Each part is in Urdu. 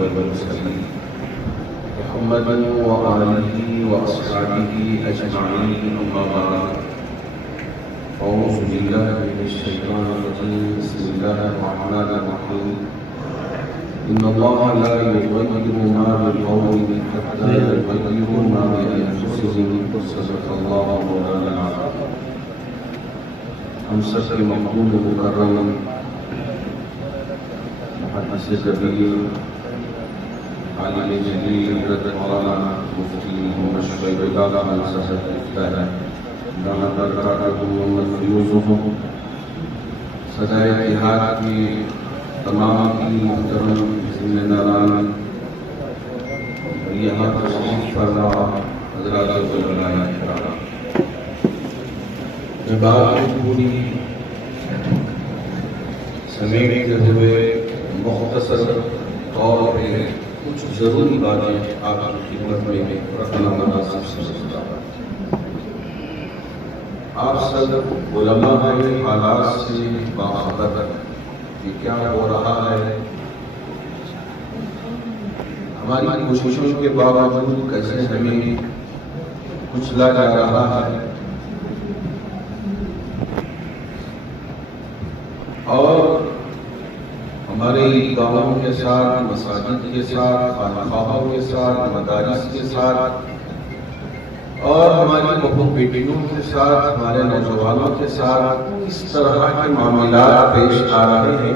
والمرسلين محمد وآله وأصحابه أجمعين أما بعد أعوذ بالله من الشيطان الرجيم بسم الله الرحمن الرحيم إن الله لا يغير ما بقوم حتى يغيروا ما بأنفسهم صدق الله مولانا العظيم ہم سب کے مقبول مکرم محدث کبیر عالم جلیل حضرت مولانا مفتی محمد شعیب اللہ صاحب لکھتا ہے دانا برکاتہ محمد یوسف صدائے اتحاد کی تمام کی محترم ذمہ داران یہاں تشریف فرما حضرات علماء کرام، میں بات پوری سمیٹتے ہوئے مختصر طور پہ کچھ ضروری باتیں آپ کی خدمت میں رکھنا مناسب سمجھتا ہوں۔ آپ سب علماء کے حالات سے باخبر کہ کیا ہو رہا ہے، ہماری کوششوں کے باوجود کیسے ہمیں کچلا جا رہا ہے، اور ہمارے گاؤں کے ساتھ، مساجد کے ساتھ، خانقاہوں کے ساتھ، مدارس کے ساتھ، اور ہماری بہو بیٹیوں کے ساتھ، ہمارے نوجوانوں کے ساتھ اس طرح کے معاملات پیش آ رہے ہیں،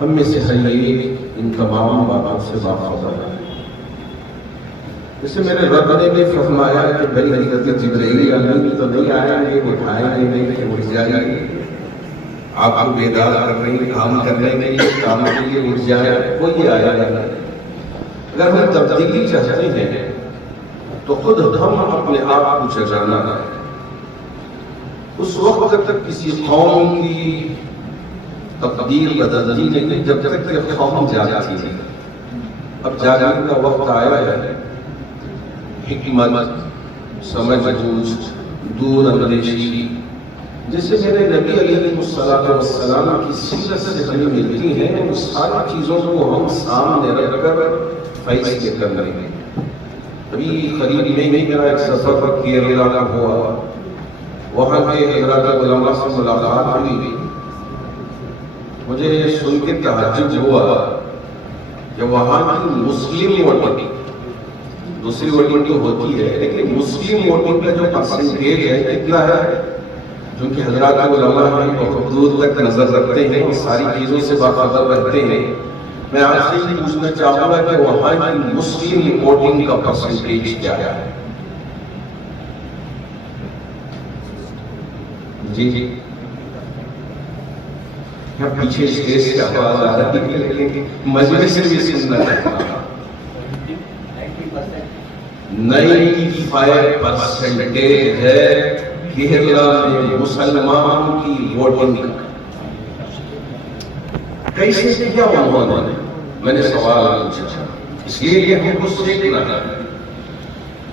ہم میں سے ہر ایک ان تمام باتوں سے باخبر ہے۔ جیسے میرے رب نے بھی فرمایا کہ بھائی حضرت جبرائیل امین تو نہیں آئیں گے، اٹھائیں گے نہیں کہ اٹھ جائیں گے، آپ کو بیدار کرنے کے کام کرنے کے لیے کام کے لیے اٹھ جائے، کوئی آیا نہیں۔ اگر ہم تبدیلی چاہتے ہیں تو خود ہم اپنے آپ کو جگانا ہے۔ اس وقت تک کسی قوم کی تقدیر بدلتی نہیں جب تک کہ قوم جاگتی ہے۔ اب جاگنے کا وقت آیا ہے، حکمت، سمجھ بوجھ، دور اندیشی جیسے میرے نبی علیہ السلام کی سیرت سے ہمیں ملتی ہیں، اس ساری چیزوں کو ہم سامنے رکھ کر فیصلے کرنے میں۔ ابھی قریب میں میرا ایک سفر کیرلا کا ہوا، وہاں کے حضرات علماء سے ملاقات ہوئی، مجھے سن کے تعجب ہوا کہ وہاں کی مسلم ووٹنگ، دوسری ووٹنگ تو ہوتی ہے لیکن مسلم ووٹنگ کا جو پرسنٹیج ہے کتنا ہے، جو کہ حضرات علماء ہیں بہت دور تک نظر رکھتے ہیں، ساری چیزوں سے باخبر رہتے ہیں۔ میں آپ سے یہ پوچھنا چاہوں گا کہ وہاں کی مسلم ووٹنگ کا پرسنٹیج کیا ہے؟ جی میں پیچھے اسٹیج سے آواز آ رہی ہے لیکن مجلس سے بھی سننا چاہتا ہوں۔ 95% ہے کیرلا میں مسلمان کی ووٹنگ۔ کیسے کیا انہوں نے؟ میں نے سوال پوچھا، اس لیے کہ ہم کو سیکھنا ہے۔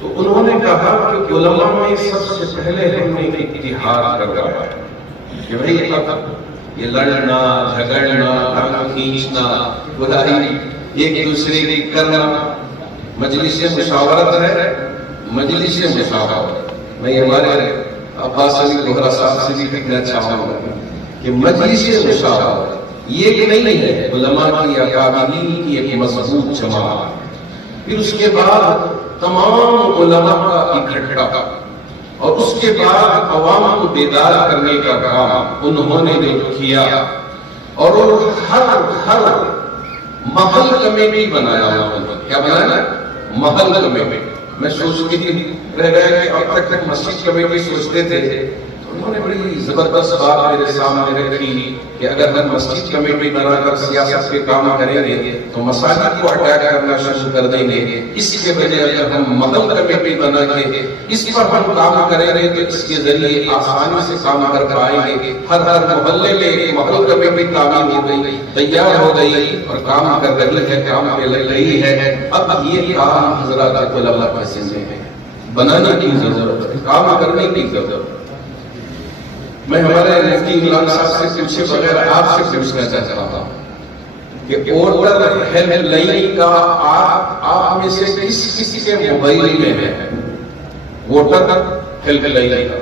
تو انہوں نے کہا کہ علماء میں سب سے پہلے ہم نے اتحاد کرنا ہے کہ بھئی یہ لڑنا، جھگڑنا، ٹانگ کھینچنا، برائی ایک دوسرے کی کرنا، مجلس مشاورت ہے، مجلس مشاورت۔ میں ہمارے عباس علی گوہرا صاحب سے بھی کہنا چاہوں گا کہ مجلس مشاورت یہ نہیں ہے علماء کی اکابرین کی ایک مضبوط جماعت، پھر اس کے بعد تمام علماء کا اکٹھا، اور اس کے بعد عوام کو بیدار کرنے کا کام انہوں نے جو کیا، اور ہر محل کمیٹی بنایا انہوں نے۔ کیا بنایا؟ محل کمیٹی۔ میں سوچتی رہ گیا کہ اب تک مسجد کمیٹی سوچتے تھے، انہوں نے بڑی زبردست بات میرے سامنے رکھی کہ اگر ہم مسجد کمیٹی بنا کر سیاست پہ کام کریں گے تو مساجد کو اٹیک کرنا شروع کر دیں گے، اس کے بجائے اگر ہم محل کمیٹی بنا کے اس پر ہم کام کریں گے تو اس کے ذریعے آسانی سے کام کر پائیں گے۔ ہر محلے میں ایک محل کمیٹی تعمیر ہو گئی، تیار ہو گئی اور کام کر رہی ہے، کام پہ لگ رہی ہے۔ اب یہ کام حضرات علماء کے ذمہ ہے، بنانے کی ضرورت ہے، کام کرنے کی ضرورت ہے۔ میں ہمارے مفتی عمران صاحب سے پوچھے بغیر آپ سے پوچھنا چاہتا ہوں کہ ووٹر ہیلپ لائن کا آپ میں سے کسی کے موبائل میں ہے ووٹر ہیلپ لائن کا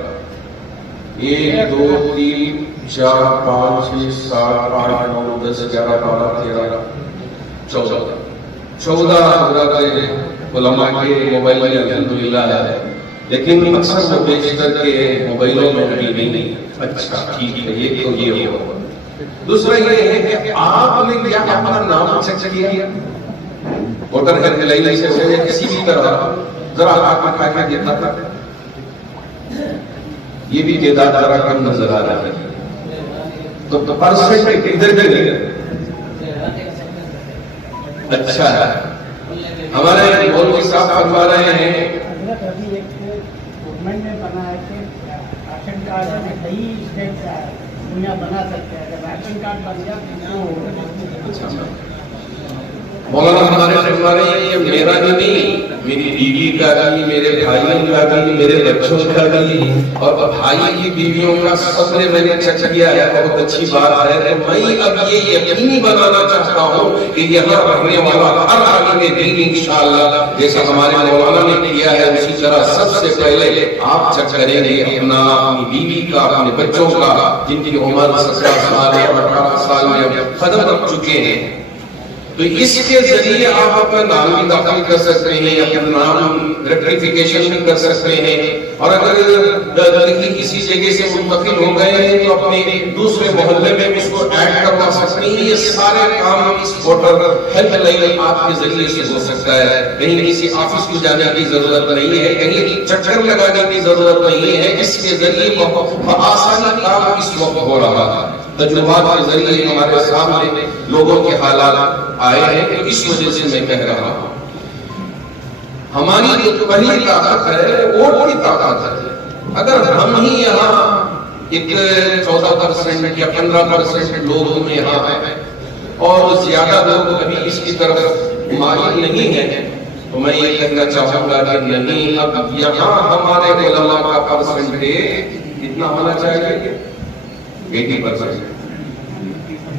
1 2 3 4 5 6 7 8 9 10 11 12 13 14 حضرات علماء کے موبائل میں الحمدللہ ہے، لیکن اکثر وہ بیشتر کے موبائلوں میں ابھی نہیں۔ اچھا ٹھیک ہے، یہ تو یہ ہوگا۔ دوسرا یہ ہے کہ آپ نے کیا اپنا نام چیک کیا؟ ووٹر ہیلپ لائن سے ہو یا کسی بھی طرح ذرا آپ اٹھا کے دیکھا تھا، یہ بھی تعداد ذرا کم نظر آ رہا ہے، تو پرسنٹ ادھر ادھر اچھا ہے۔ ہمارے مولوی صاحب فرما رہے ہیں ابھی ایک گورنمنٹ نے بنا ہے کہ راشن کارڈ میں کئی اسٹیٹ سے دنیا بنا سکتے ہیں، اگر راشن کارڈ بن گیا تو مولانا ہمارے فرما رہے ہیں کہ میرا بھی نہیں، میری بیوی کا بھی، میرے بھائیوں کا بھی، میرے بچوں کا بھی، اور بھائی کی بیویوں کا سب نے میں نے چیک کیا ہے، بہت اچھی بات ہے۔ تو میں اب یہ یقینی بنانا چاہتا ہوں کہ یہاں رہنے والا ہر آدمی دین انشاءاللہ جیسا ہمارے مولانا نے کیا ہے اسی طرح سب سے پہلے آپ چیک کریں گے اپنا، اپنی بیوی کا، اپنے بچوں کا، جن کی عمر 17 سال یا 18 سال میں ختم کر چکے ہیں، تو اس کے ذریعے آپ اپنا نام بھی داخل کر سکتے ہیں، اپنا نام ریکٹیفیکیشن بھی کر سکتے ہیں، اور اگر کسی جگہ سے منتقل ہو گئے ہیں تو اپنے دوسرے محلے میں اس کو ایڈ کروا سکتے ہیں۔ یہ سارے کام اس ووٹر ہیلپ لائن آپ کے ذریعے سے ہو سکتا ہے۔ کہیں کسی آفس کو جانے کی ضرورت نہیں ہے، کہیں چکر لگانے کی ضرورت نہیں ہے، اس کے ذریعے بآسانی کام اس وقت ہو رہا ہے۔ تجربات کے ذریعے ہمارے سامنے لوگوں کے حالات آئے ہیں، تو اس وجہ سے میں کہہ رہا ہوں ہماری جو پہلی طاقت ہے ووٹ کی طاقت ہے۔ اگر ہم ہی یہاں ایک 14% یا 15% لوگ ہم یہاں ہیں اور زیادہ لوگ ابھی اس کی طرف مائل نہیں ہیں، تو میں یہ کہنا چاہوں گا کہ نہیں، اب یہاں ہمارے علماء کا پرسنٹیج کتنا ہونا چاہیے؟ 80%۔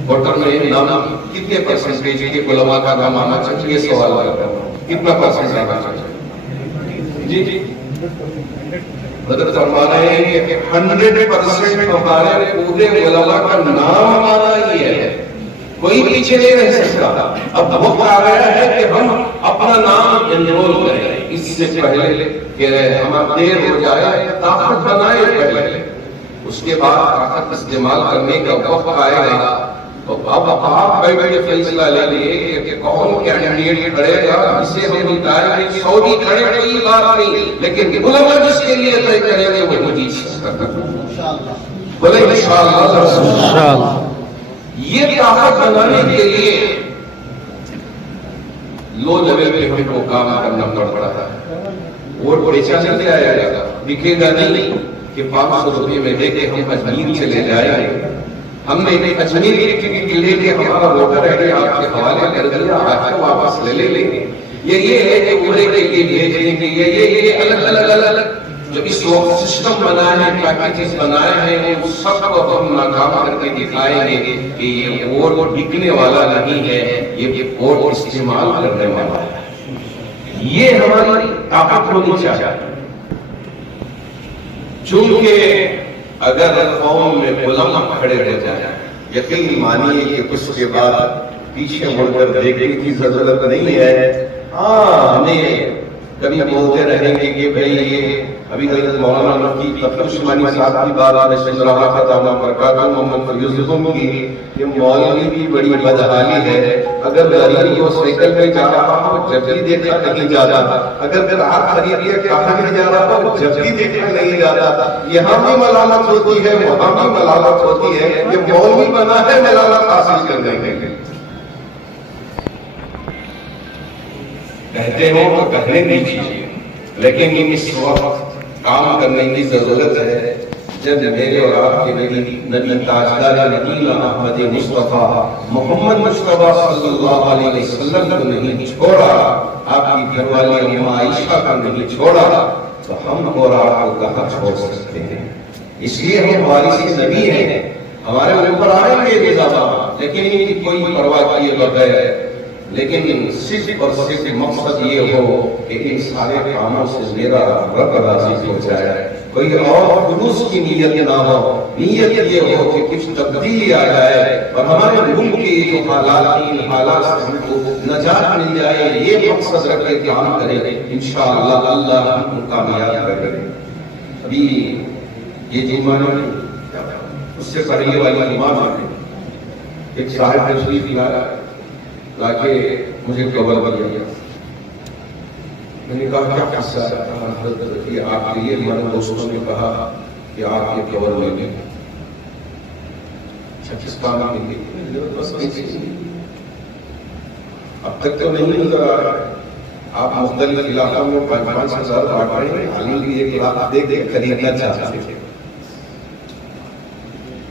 ووٹر میں نام کتنے پرسنٹیج کے علماء کا نام آنا چاہیے؟ یہ سوال کرتا ہوں، کتنا پرسنٹ آنا چاہیے؟ جی حضرت فرما رہے ہیں کہ 100% ہمارے پورے علماء کا نام آنا ہی ہے، کوئی پیچھے نہیں رہ سکتا۔ اب وقت آ گیا ہے کہ ہم اپنا نام انرول کریں، اس سے پہلے کہ ہمارا دیر ہو جائے، طاقت بنائے پہلے، اس کے بعد طاقت استعمال کرنے کا وقت آئے گا۔ تو اب آپ بیٹھے فیصلہ لے لیے کہ کون کینڈیڈیٹ کھڑے گا، اسے ہم جتائیں گے۔ 100 بھی کھڑے کوئی بات نہیں، لیکن علماء جس کے لیے طے کریں گے وہ جیت سکتا ہے۔ بولے انشاءاللہ۔ یہ طاقت بنانے کے لیے لو لیول پہ ہم کو کام کرنا پڑتا ہے۔ ووٹ بیچا چلے آئے گا، دکھے گا نہیں کہ 500 روپے میں دے کے ہم اجمیر چلے جائیں گے۔ ہم نے اجمیر کی ٹکٹ لے کے ہمارا ووٹر آئی ڈی آپ کے حوالے کر دیا، آج کے واپس لے لیں گے۔ یہ ہے کہ عمرے کے لیے بھیجیں گے، یہ الگ جو اس وقت سسٹم بنائے ہیں، پیکیجز بنائے ہیں، وہ سب کو ہم ناکام کر کے دکھائیں گے کہ یہ ووٹ بکنے والا نہیں ہے، یہ ووٹ استعمال کرنے والا ہے۔ یہ ہماری طاقت ہونی چاہیے، چونکہ اگر قوم میں علماء کھڑے ہو جائیں، یقین مانیے کہ اس کے بعد پیچھے مڑ کر دیکھنے کی ضرورت نہیں ہے۔ ہاں ہمیں کبھی بولتے رہیں گے کہ بھئی یہ ابھی حضرت مولانا مفتی تقی عثمانی صاحب کی بات میں سن رہا تھا، تعالیٰ برکاتہ محمد فریض کی، کہ مولوی کی بڑی بدحالی ہے، اگر غریب وہ سائیکل پہ جا رہا ہو جب بھی دیکھا نہیں جاتا، اگر کار خرید کے کہاں نہیں جا رہا ہو جب بھی دیکھا نہیں جاتا۔ یہاں بھی ملامت ہوتی ہے، وہاں بھی ملامت ہوتی ہے، یہ مولوی بنا ہے ملامت حاصل کرنے کے لیے۔ کہتے ہو تو کہنے دیجیے، لیکن اس وقت کام کرنے کی ضرورت ہے۔ جب میرے اور آپ کے نبی تاجدار نبی احمد مصطفیٰ محمد مصطفیٰ صلی اللہ علیہ وسلم کو نہیں چھوڑا، آپ کی گھر والی اماں عائشہ کو نہیں چھوڑا، تو ہم اور آپ کو کہاں چھوڑ سکتے ہیں؟ اس لیے ہم وارث نبی ہیں، ہمارے اوپر آئیں گے نظام، لیکن ان کی کوئی پرواہ کیے بغیر، لیکن صرف اور صرف مقصد یہ ہو کہ ان سارے کاموں سے میرا رب راضی ہو جائے، کوئی اور خلوص کی نیت نہ ہو، نیت یہ ہو کہ کچھ تبدیلی آ جائے اور ہمارے ملک کی جو حالات سے ہم کو نجات مل جائے، یہ مقصد رکھ کے کام کریں، انشاءاللہ اللہ ہم کو کامیاب کرے۔ ابھی یہ جمعہ اس سے پہلے والی جمعہ میں ایک صاحب تشریف لا کے مجھے کور دیا، میں نے کہا کیا قصہ ہے؟ حضرت یہ آپ کے لیے ہمارے دوستوں نے کہا کہ آپ یہ کور لے لیں۔ اچھا کس کام کے لیے؟ بس اب تک تو نہیں نظر آ رہا ہے، آپ مختلف علاقوں میں 5-5 ہزار بانٹ رہے ہیں، حالی 1 لاکھ دے کے خریدنا چاہتے تھے۔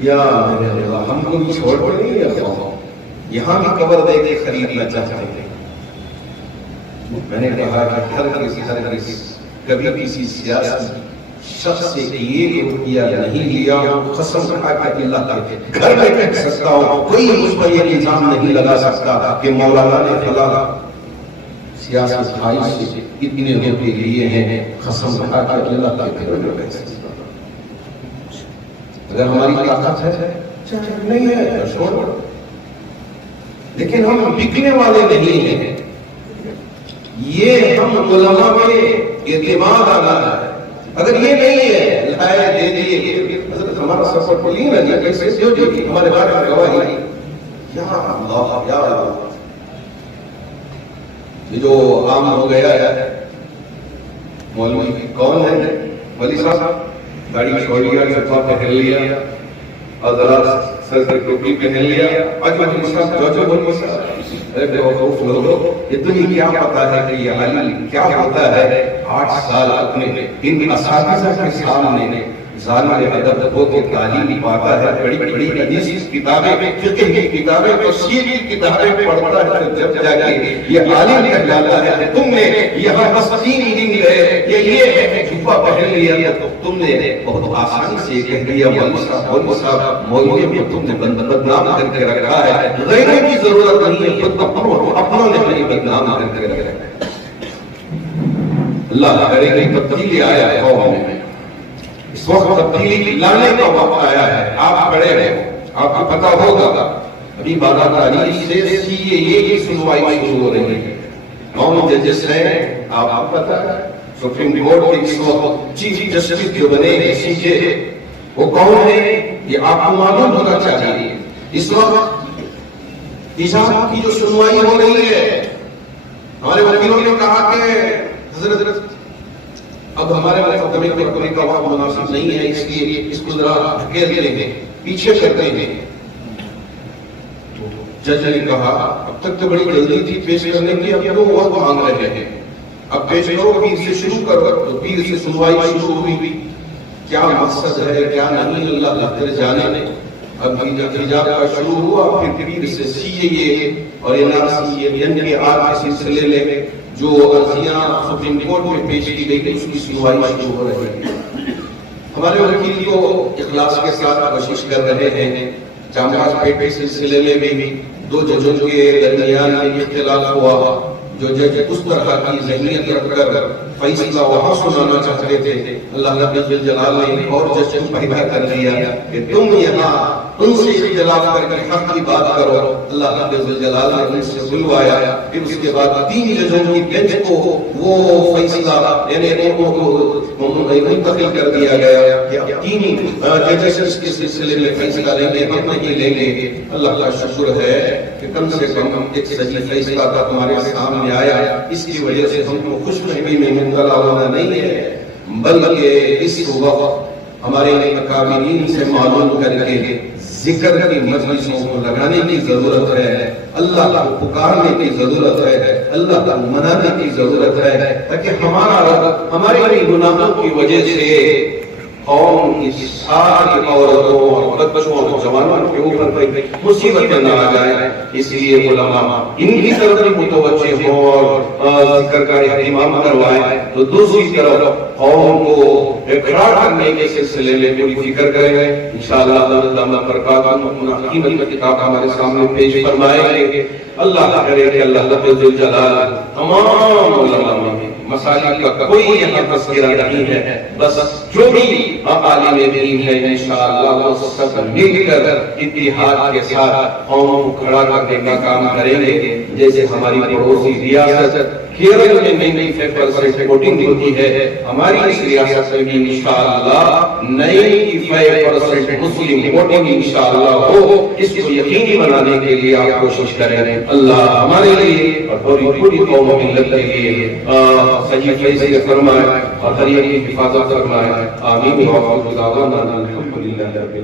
یا ہم کو بھی چھوڑ کر نہیں رکھا، یہاں بھی قبر دے کے خریدنا چاہتے تھے۔ میں نے کہا کہ ہر کسی کبھی کسی سیاسی شخص سے یہ روپیہ نہیں لیا، قسم کھا کے اللہ کے گھر میں کہہ سکتا ہوں، کوئی اس پر یہ الزام نہیں لگا سکتا کہ مولانا نے فلاں سیاسی بھائی سے اتنے روپے لیے ہیں، قسم کھا کے اللہ کے گھر میں کہہ سکتا ہوں۔ اگر ہماری طاقت ہے نہیں ہے چھوڑ، لیکن ہم بکنے والے نہیں ہیں، یہ ہم علماء میں اعتماد آنا ہے۔ اگر یہ نہیں ہے لائے دے دیے، حضرت ہمارا سفر پلی نہ جائے کیسے جو ہمارے بارے میں گواہی، یا اللہ یا اللہ، یہ جو عام ہو گیا ہے مولوی کون ہے؟ ولی صاحب گاڑی چھوڑ لیا، جوتا پہن لیا اور ذرا سر پر ٹوپی پہن لیا، آج مولوی صاحب جو بولو صاحب بیوقوف لوگوں، یہ تمہیں کیا پتا ہے کہ یہ حالی کیا ہوتا ہے؟ 8 سال اپنے ان اساتذہ کے سامنے ظالم ادب ہو کے تعلیم پاتا ہے، بڑی بڑی حدیث کتابیں، فقہ کی کتابیں، تفسیر کی کتابیں پڑھتا ہے، جب جا کے یہ عالم کہلاتا ہے۔ تم نے یہاں بس 3 دن رہے، یہ ہے کہ جھپا پہن لیا تو تم نے بہت آسانی سے کہہ دیا مولوی صاحب مولوی میں تم نے بدنام کر کے رکھا ہے، غیروں کی ضرورت نہیں ہے، خود اپنوں نے ہمیں بدنام کر کے رکھا ہے۔ اللہ کرے کہ تبدیلی آیا ہے قوم میں، اس وقت تبدیلی لانے کا وقت آیا ہے۔ آپ کھڑے ہیں، آپ کو پتا ہوگا ابھی 12 تاریخ سے CAA کی سنوائی شروع ہو رہی ہے۔ کون ججز ہیں آپ کو پتا ہے؟ سپریم کورٹ کے اس وقت چیف جسٹس جو بنے CJ، وہ کون ہے یہ آپ کو معلوم ہونا چاہیے۔ اس وقت حجاب کی جو سنوائی ہو رہی ہے، ہمارے وکیلوں نے کہا کہ حضرت اب ہمارے مقدمے پر کوئی گواہ مناسب نہیں ہے، اس لیے اس کو ذرا دھکیل دیتے ہیں، پیچھے کرتے ہیں۔ جج نے کہا اب تک تو بڑی جلدی تھی پیش کرنے کی، اب وہ وقت مانگ رہے ہیں، اب پیش کرو، پیر سے شروع کرو۔ تو پیر سے سنوائی شروع ہوئی، کیا مقصد ہے کیا نہیں اللہ بہتر جانے۔ اب حجاب کا شروع ہوا، پھر پیر سے CAA اور NRC کے سلسلے میں جو عرضیاں سپریم کورٹ میں پیش کی گئی تھی اس کی سنوائی شروع ہو رہی ہے۔ ہمارے وکیل کو اخلاص کے ساتھ کوشش کر رہے ہیں۔ جامعات پیٹ کے سلسلے میں بھی 2 ججوں کے درمیان اختلاف ہوا، جو جج اس طرح کی ذہنیت رکھ کر فیصلہ وہاں سنانا چاہتے تھے، اللہ رب الجلال نے اور جج کو پیدا کر دیا کہ تم یہاں ان سے اختلاف کر کے حق کی بات کرو۔ اللہ رب الجلال نے ان سے بلوایا، پھر اس کے بعد 3 ججوں کی بینچ کو وہ فیصلہ یعنی منتقل کر دیا گیا کہ اب 3 ججز کے سلسلے میں فیصلہ لیں گے، ہم نہیں لیں گے۔ اللہ کا شکر ہے کہ کم سے کم ایک صحیح فیصلہ تھا ہمارے سامنے آیا۔ اس کی وجہ سے ہم کو خوش فہمی میں مبتلا ہونا نہیں ہے، بلکہ اس وقت ہمارے اکابرین سے معلوم کر کے ذکر کی مجلسوں کو لگانے کی ضرورت ہے، اللہ کو پکارنے کی ضرورت ہے، اللہ کو منانے کی ضرورت ہے، تاکہ ہمارے گناہوں کی وجہ سے قوم کی ساری عورتوں اور بچوں اور جوانوں کے اوپر کوئی مصیبتیں نہ آ جائیں، اس لیے علماء ان کی طرف بھی متوجہ ہوں اور ذکر کا اہتمام کروائیں، تو دوسری طرف قوم کو اکھڑا کرنے کے سلسلے میں پوری فکر کریں۔ انشاءاللہ اللہ برکاتہ اپنا قیمتی کتاب ہمارے سامنے پیش فرمائیں گے۔ اللہ کرے کہ اللہ رب الجلال تمام علماء میں مسائل کا کوئی یہاں تذکرہ نہیں ہے، بس جو بھی عالم دین ہے انشاءاللہ وہ سب مل کر اتحاد کے ساتھ قوم کو کھڑا کرنے کا کام کریں گے۔ جیسے ہماری پڑوسی ریاست کیرل میں نئی 5% ووٹنگ ہوتی ہے، ہماری اس ریاست میں بھی انشاءاللہ نئی 5% مسلم ووٹنگ انشاءاللہ ہو، اس کو یقینی بنانے کے لیے آپ کوشش کریں۔ اللہ ہمارے لیے اور پوری قوم و ملت کے لیے صحیح فیصلے فرمائے اور ہر ایک کی حفاظت فرمائے۔ آمین۔ الحمدللہ